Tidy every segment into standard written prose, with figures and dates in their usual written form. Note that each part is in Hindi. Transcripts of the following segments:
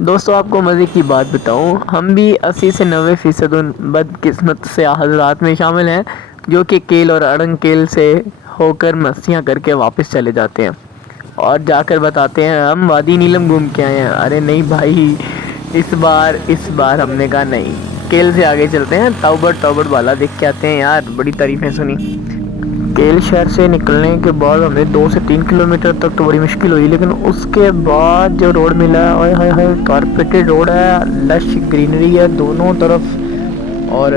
दोस्तों आपको मज़े की बात बताऊं, हम भी 80 से 90% उन बदकिस्मत से हज़रात में शामिल हैं जो कि केल और अड़ंग केल से होकर मस्तियां करके वापस चले जाते हैं और जाकर बताते हैं हम वादी नीलम घूम के आए हैं। अरे नहीं भाई, इस बार हमने कहा नहीं, केल से आगे चलते हैं, ताउबट वाला देख के आते हैं। यार बड़ी तारीफ़ें सुनी। केल शहर से निकलने के बाद हमें 2 से 3 किलोमीटर तक तो बड़ी मुश्किल हुई, लेकिन उसके बाद जो रोड मिला, ओए हाय हाय, कारपेटेड रोड है, लश ग्रीनरी है दोनों तरफ और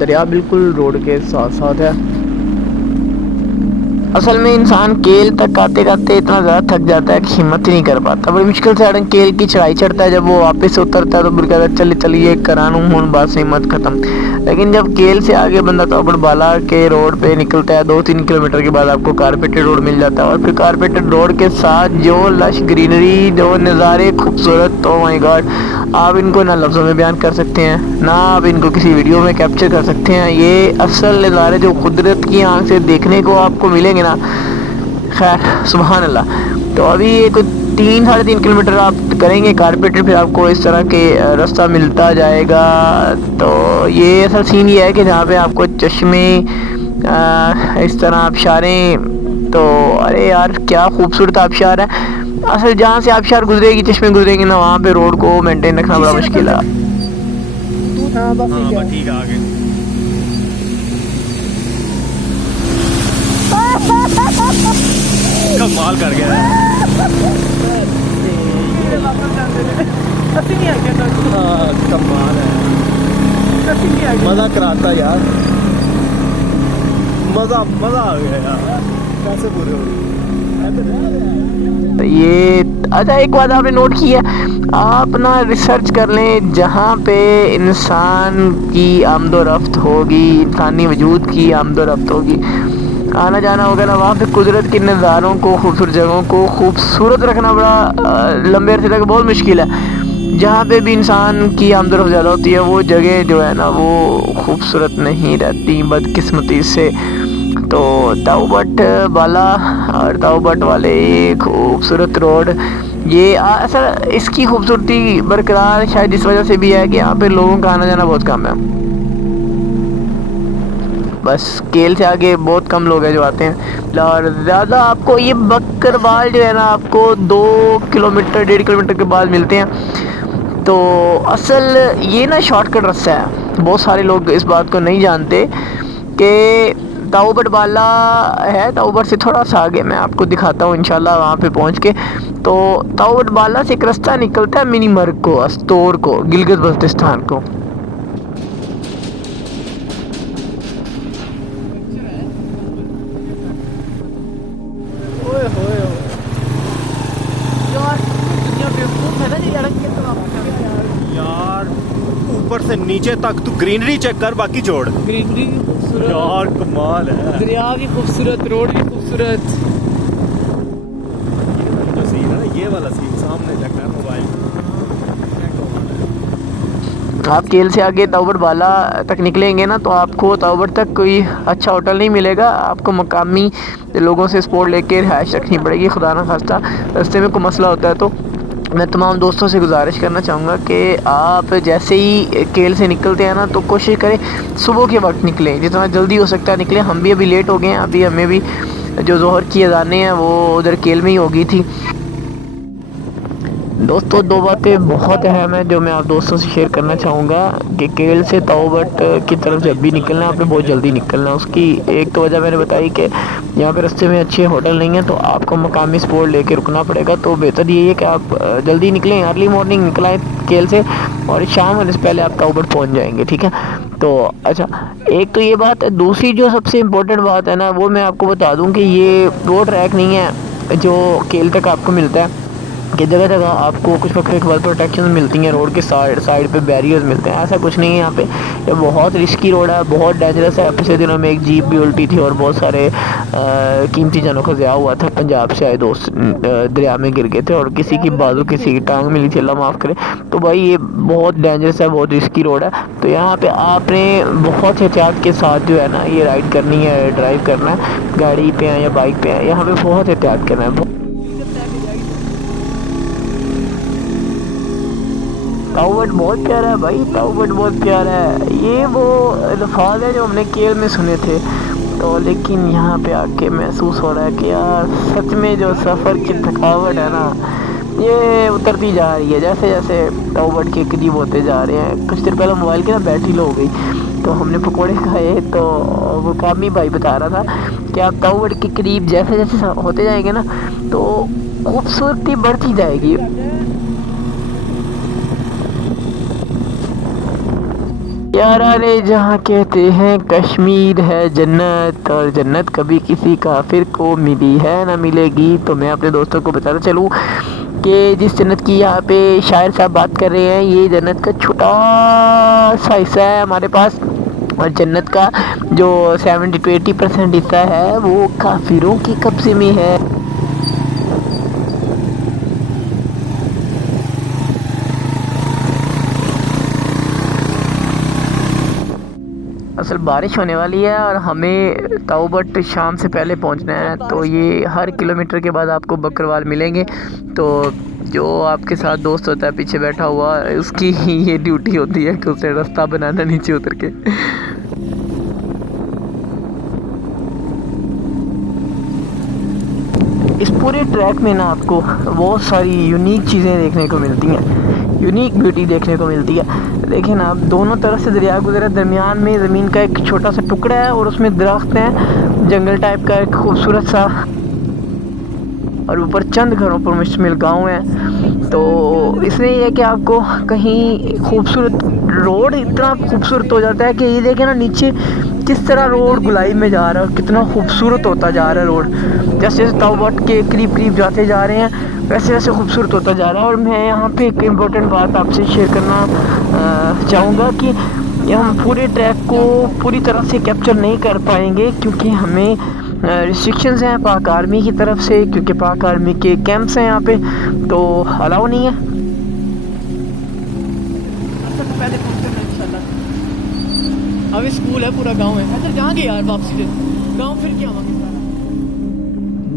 दरिया बिल्कुल रोड के साथ साथ है। असल में इंसान केल तक आते आते इतना ज़्यादा थक जाता है कि हिम्मत ही नहीं कर पाता। बड़ी मुश्किल से अड़ंग केल की चढ़ाई चढ़ता है। जब वो वापस उतरता है तो फिर कहता है चलिए चलिए करानू हूँ, बात से हिम्मत ख़त्म। लेकिन जब केल से आगे बंदा ताउबट बाला के रोड पे निकलता है, 2-3 किलोमीटर के बाद आपको कारपेटेड रोड मिल जाता है और फिर कारपेटेड रोड के साथ जो लश ग्रीनरी, जो नज़ारे खूबसूरत, ओ माय गॉड, आप इनको ना लफ्ज़ों में बयान कर सकते हैं ना आप इनको किसी वीडियो में कैप्चर कर सकते हैं। ये असल नज़ारे जो कुदरत की आंख से देखने को आपको मिलेंगे ना, खैर सुभान अल्लाह। तो अभी ये कुछ 3-3.5 किलोमीटर आप करेंगे कारपेटेड, फिर आपको इस तरह के रास्ता मिलता जाएगा। तो ये असल सीन ये है कि जहाँ पे आपको चश्मे इस तरह आबशारें, तो अरे यार क्या खूबसूरत आबशार है। असल जहाँ से आबशार गुजरेगी, चश्मे गुजरेंगे ना, वहाँ पे रोड को मेंटेन रखना बड़ा मुश्किल है। हाँ बस ठीक है आगे। कमाल कर गया है। हाँ कमाल है, मजा कराता यार, मजा आ गया यार। कैसे पूरे हो ये अच्छा, एक बात आपने नोट की है, आप ना रिसर्च कर लें, जहाँ पे इंसान की आमदोरफ्त होगी, इंसानी वजूद की आमदोरफ्त होगी, आना जाना होगा ना, वहाँ पे कुदरत के नज़ारों को, खूबसूरत जगहों को खूबसूरत रखना बड़ा लंबे अरसे तक बहुत मुश्किल है। जहाँ पे भी इंसान की आमदोरफ्त ज़्यादा होती है वो जगह जो है ना वो खूबसूरत नहीं रहती बदकिस्मती से। तो ताउबट बाला और ताउबट वाले खूबसूरत रोड, ये ऐसा इसकी खूबसूरती बरकरार शायद इस वजह से भी है कि यहाँ पे लोगों का आना जाना बहुत कम है। बस केल से आगे बहुत कम लोग हैं जो आते हैं, और ज़्यादा आपको ये बकरवाल जो है ना आपको 2 किलोमीटर 1.5 किलोमीटर के बाद मिलते हैं। तो असल ये ना शॉर्टकट रास्ता है, बहुत सारे लोग इस बात को नहीं जानते कि ताउबट बाला है, ताउबट से थोड़ा सा आगे मैं आपको दिखाता हूँ इंशाल्लाह वहाँ पे पहुँच के। तो ताउबट बाला से एक रास्ता निकलता है मिनी मर्ग को, अस्तोर को, गिलगित बल्तिस्तान को। यार ऊपर से नीचे तक तू ग्रीनरी चेक कर, बाकी छोड़। ग्रीनरी की खूबसूरत, यार कमाल है, दरिया की खूबसूरत, रोड की खूबसूरत। जो सीन है ना, ये वाला सीन सामने चेक कर मोबाइल। आप केल से आगे ताउबट बाला तक निकलेंगे ना तो आपको ताउबट तक कोई अच्छा होटल नहीं मिलेगा, आपको मकामी लोगों से सपोर्ट लेके रिहाइश रखनी पड़ेगी। खुदा ना खास्ता रास्ते में कोई मसला होता है तो मैं तमाम दोस्तों से गुजारिश करना चाहूँगा कि आप जैसे ही केल से निकलते हैं ना तो कोशिश करें सुबह के वक्त निकलें, जितना जल्दी हो सकता है निकलें। हम भी अभी लेट हो गए हैं, अभी हमें भी जो ज़ोहर की अज़ानें हैं वो उधर केल में ही होगी थी। दोस्तों 2 बातें बहुत अहम है जो मैं आप दोस्तों से शेयर करना चाहूँगा कि केल से ताउबट की तरफ जब भी निकलना है आपने बहुत जल्दी निकलना है। उसकी एक तो वजह मैंने बताई कि यहाँ पे रास्ते में अच्छे होटल नहीं हैं, तो आपको मकामी स्पॉट लेके रुकना पड़ेगा। तो बेहतर यही है कि आप जल्दी निकलें, अर्ली मॉर्निंग निकलाएँ केल से, और शाम होने से पहले आप ताउबट पहुँच जाएँगे, ठीक है। तो अच्छा, एक तो ये बात है। दूसरी जो सबसे इम्पोर्टेंट बात है ना, वो मैं आपको बता दूँ कि ये वो ट्रैक नहीं है जो केल तक आपको मिलता है। कि जगह जगह आपको कुछ वक्त के बाद प्रोटेक्शन मिलती हैं, रोड के साइड पे बैरियर्स मिलते हैं। ऐसा कुछ नहीं है यहाँ पे, ये बहुत रिस्की रोड है, बहुत डेंजरस है। पिछले दिनों में एक जीप भी उल्टी थी और बहुत सारे कीमती जानों का ज़िया हुआ था। पंजाब से आए दोस्त दरिया में गिर गए थे और किसी की बाजू किसी की टांग मिली थी, अल्लाह माफ़ करे। तो भाई ये बहुत डेंजरस है, बहुत रिस्की रोड है। तो यहाँ पे आपने बहुत एहतियात के साथ जो है ना ये राइड करनी है, ड्राइव करना है, गाड़ी पे हैं या बाइक पे हैं, यहाँ पे बहुत एहतियात करना है। ताऊबट बहुत प्यारा है भाई, ताऊबट बहुत प्यारा है। ये वो अल्फाज है जो हमने केल में सुने थे, तो लेकिन यहाँ पे आके महसूस हो रहा है कि यार सच में जो सफ़र की थकावट है ना ये उतरती जा रही है जैसे जैसे ताऊबट के करीब होते जा रहे हैं। कुछ देर पहले मोबाइल की ना बैटरी लो हो गई, तो हमने पकौड़े खाए, तो वो कामी भाई बता रहा था कि आप ताऊबट के करीब जैसे जैसे होते जाएंगे ना तो खूबसूरती बढ़ती जाएगी। यारा रे जहाँ कहते हैं कश्मीर है जन्नत, और जन्नत कभी किसी काफिर को मिली है ना मिलेगी। तो मैं अपने दोस्तों को बताता चलूँ कि जिस जन्नत की यहाँ पे शायर साहब बात कर रहे हैं, ये जन्नत का छोटा सा हिस्सा है हमारे पास, और जन्नत का जो 70 to 80% हिस्सा है वो काफिरों के कब्जे में है। असल बारिश होने वाली है और हमें ताऊबट शाम से पहले पहुंचना है, तो ये हर किलोमीटर के बाद आपको बकरवाल मिलेंगे। तो जो आपके साथ दोस्त होता है पीछे बैठा हुआ, उसकी ये ड्यूटी होती है कि उसे रास्ता बनाना नीचे उतर के। इस पूरे ट्रैक में ना आपको बहुत सारी यूनिक चीज़ें देखने को मिलती हैं, यूनिक ब्यूटी देखने को मिलती है। देखें ना, आप दोनों तरफ से दरिया गुजरा, दरमियान में ज़मीन का एक छोटा सा टुकड़ा है और उसमें दरख्त हैं, जंगल टाइप का एक खूबसूरत सा, और ऊपर चंद घरों पर मुश्तमिल गांव है। तो इसमें यह है कि आपको कहीं खूबसूरत रोड इतना खूबसूरत हो जाता है कि ये देखें ना नीचे किस तरह रोड गुलाई में जा रहा है, कितना खूबसूरत होता जा रहा है रोड। जैसे जैसे ताऊबट के करीब करीब जाते जा रहे हैं वैसे वैसे खूबसूरत होता जा रहा है। और मैं यहाँ पे एक इम्पोर्टेंट बात आपसे शेयर करना चाहूँगा कि हम पूरे ट्रैक को पूरी तरह से कैप्चर नहीं कर पाएंगे, क्योंकि हमें रिस्ट्रिक्शंस हैं पाक आर्मी की तरफ से, क्योंकि पाक आर्मी के कैंप्स हैं यहाँ पे, तो अलाउ नहीं है। अभी स्कूल है, पूरा गांव है, अच्छा जाएंगे यार वापसी से गांव, फिर क्या होगा।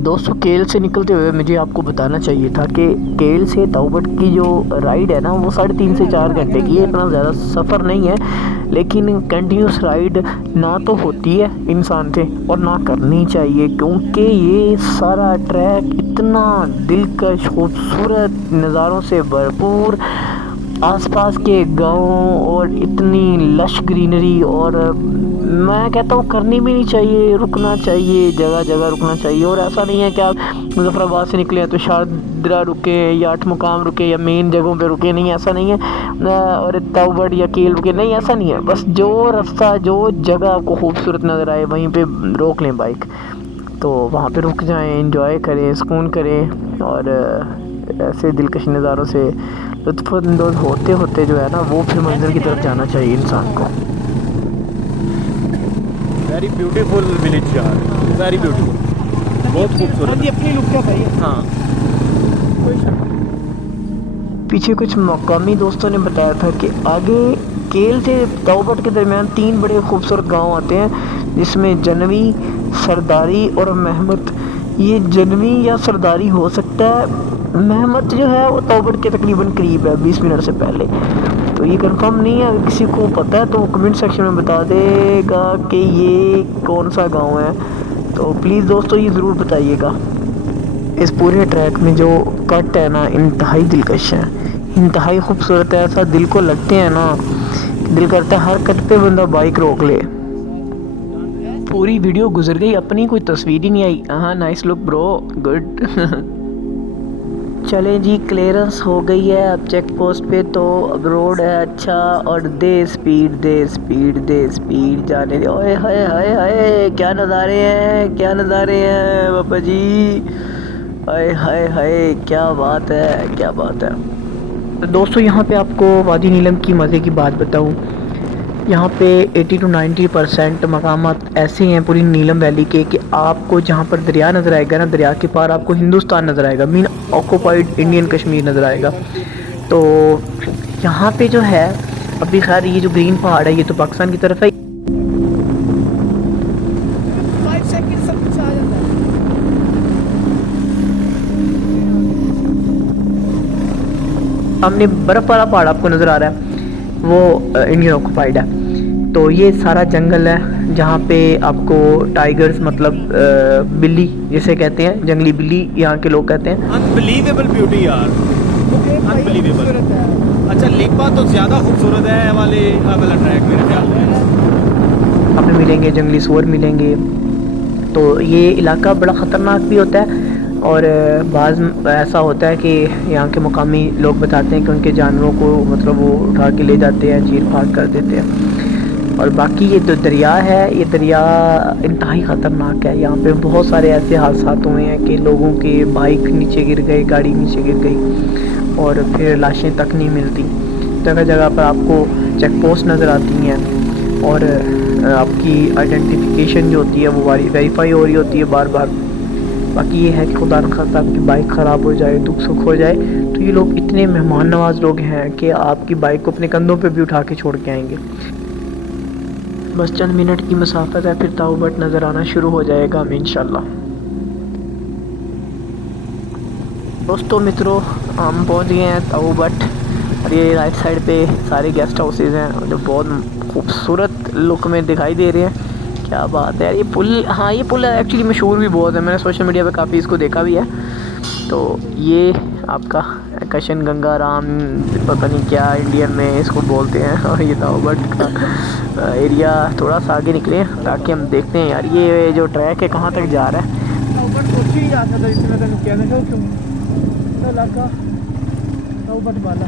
दोस्तों केल से निकलते हुए मुझे आपको बताना चाहिए था कि केल से ताऊबट की जो राइड है ना वो 3.5 से 4 घंटे की है, इतना ज़्यादा सफ़र नहीं है, लेकिन कंटिन्यूस राइड ना तो होती है इंसान से और ना करनी चाहिए, क्योंकि ये सारा ट्रैक इतना दिलकश खूबसूरत नज़ारों से भरपूर, आसपास के गांव और इतनी लश ग्रीनरी, और मैं कहता हूँ करनी भी नहीं चाहिए, रुकना चाहिए, जगह जगह रुकना चाहिए। और ऐसा नहीं है कि आप मुजफ्फराबाद से निकले हैं तो शारदा रुके या 8 मुकाम रुके या मेन जगहों पे रुके, नहीं ऐसा नहीं है, और ताऊबट या केल रुके, नहीं ऐसा नहीं है। बस जो रास्ता जो जगह आपको खूबसूरत नज़र आए वहीं पे रोक लें बाइक, तो वहाँ पे रुक जाएं, एंजॉय करें, सुकून करें, और ऐसे दिलकश नज़ारों से लुत्फ़अंदोज़ होते होते जो है ना वो फिर मंज़िल की तरफ जाना चाहिए इंसान को। वेरी ब्यूटीफुल विलेज यार, वेरी ब्यूटीफुल, बहुत खूबसूरत। अपनी लुक क्या भाई। हाँ, पीछे कुछ मकामी दोस्तों ने बताया था कि आगे केल से ताऊबट के दरमियान 3 बड़े खूबसूरत गांव आते हैं, जिसमें जनवी, सरदारी और महमत। ये जनवी या सरदारी हो सकता है, महमत जो है वो ताऊबट के तकरीबन करीब है 20 मिनट से पहले, तो ये कंफर्म नहीं है। अगर किसी को पता है तो वो कमेंट सेक्शन में बता देगा कि ये कौन सा गांव है, तो प्लीज़ दोस्तों ये ज़रूर बताइएगा। इस पूरे ट्रैक में जो कट है ना इंतहाई दिलकश है, इंतहाई खूबसूरत है, ऐसा दिल को लगते हैं ना, दिल करता है हर कट पे बंदा बाइक रोक ले। पूरी वीडियो गुजर गई, अपनी कोई तस्वीर ही नहीं आई। हाँ नाइस लुक ब्रो, गुड। चलें जी, क्लियरेंस हो गई है अब चेक पोस्ट पे, तो अब रोड है अच्छा, और दे स्पीड जाने दे। ओए हाय हाय हाय, क्या नज़ारे हैं, क्या नज़ारे हैं बाबा जी, हाय हाय हाय, क्या बात है, क्या बात है। तो दोस्तों यहाँ पे आपको वादी नीलम की मज़े की बात बताऊँ, यहाँ पे 80 to 90% मकामात ऐसे हैं पूरी नीलम वैली के कि आपको जहाँ पर दरिया नज़र आएगा ना, दरिया के पार आपको हिंदुस्तान नज़र आएगा, मीन ऑक्यूपाइड इंडियन कश्मीर नज़र आएगा। तो यहाँ पे जो है अभी खैर ये जो ग्रीन पहाड़ है ये तो पाकिस्तान की तरफ है। 5 सेकंड सब कुछ आ जाता है। सामने बर्फ़ वाला पहाड़ आपको नज़र आ रहा है, वो इंडियन ऑक्यूपाइड है। तो ये सारा जंगल है जहाँ पे आपको टाइगर्स मतलब बिल्ली जिसे कहते हैं, जंगली बिल्ली यहाँ के लोग कहते हैं। अनबिलीवेबल ब्यूटी यार, अनबिलीवेबल। खूबसूरत है। अच्छा लिपा तो ज्यादा खूबसूरत है वाले वाला ट्रैक मेरे ख्याल में। यहाँ पे मिलेंगे जंगली सूअर मिलेंगे। तो ये इलाका बड़ा ख़तरनाक भी होता है और बाज़ ऐसा होता है कि यहाँ के मुकामी लोग बताते हैं कि उनके जानवरों को मतलब वो उठा के ले जाते हैं, चीर फाड़ कर देते हैं। और बाकी ये जो दरिया है, ये दरिया इंतहाई ख़तरनाक है। यहाँ पे बहुत सारे ऐसे हादसात हुए हैं कि लोगों के बाइक नीचे गिर गए, गाड़ी नीचे गिर गई और फिर लाशें तक नहीं मिलती। जगह जगह पर आपको चेक पोस्ट नज़र आती हैं और आपकी आइडेंटिफिकेशन जो होती है वो वेरीफाई हो रही होती है बार बार। बाकी ये है कि खुदा न खास्ता आपकी बाइक ख़राब हो जाए, दुख सुख हो जाए, तो ये लोग इतने मेहमान नवाज लोग हैं कि आपकी बाइक को अपने कंधों पे भी उठा के छोड़ के आएंगे। बस चंद मिनट की मसाफत है, फिर ताऊ बट नज़र आना शुरू हो जाएगा हमें इंशाल्लाह। दोस्तों मित्रों, हम पहुंच गए हैं ताऊ बट और ये राइट साइड पे सारे गेस्ट हाउसेज हैं जो बहुत खूबसूरत लुक में दिखाई दे रहे हैं। क्या बात है यार, ये पुल, हाँ ये पुल एक्चुअली मशहूर भी बहुत है, मैंने सोशल मीडिया पे काफ़ी इसको देखा भी है। तो ये आपका कशन गंगा राम पता नहीं क्या इंडियन में इसको बोलते हैं और ये ताऊ बट का एरिया थोड़ा सा आगे निकले ताकि हम देखते हैं यार ये जो ट्रैक है कहाँ तक जा रहा है। ऊपर कोची ही जाता था जिसमें तो क्या ना तो इलाका तो बट वाला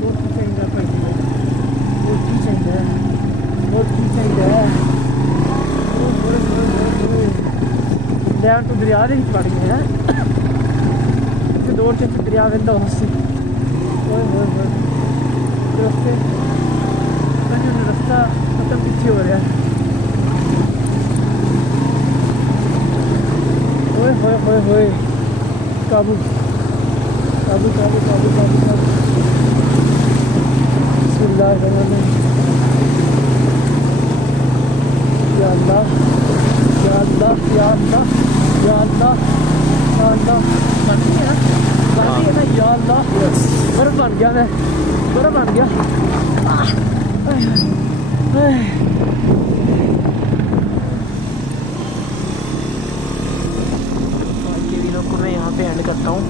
बहुत ही चाहिए पर बहुत ही चाहिए, बहुत ही चाहिए। डैम तो दरिया ही पड़ गए हैं, दौड़ से दरिया वेंदा उससे रास्ता मतलब पीछे हो रहा है। ओए होए होए होए, काबू काबू काबू काबू काबू काबू। बिस्मिल्लाहिर्रहमानिर्रहीम। या अल्लाह या अल्लाह या अल्लाह या अल्लाह या अल्लाह। बन गया ना या अल्लाह, बर्फ बन गया, मैं बर्फ बन गया। के दिनों को मैं यहाँ पे एंड करता हूँ,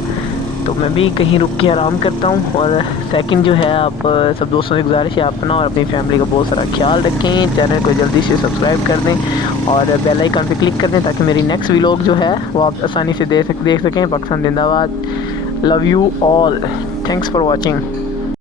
तो मैं भी कहीं रुक के आराम करता हूँ। और सेकंड जो है, आप सब दोस्तों से गुजारिश है आप अपना और अपनी फैमिली का बहुत सारा ख्याल रखें। चैनल को जल्दी से सब्सक्राइब कर दें और बेल आइकन पे क्लिक कर दें ताकि मेरी नेक्स्ट व्लॉग जो है वो आप आसानी से देख सकें। पाकिस्तान जिंदाबाद। Love you all, thanks for watching.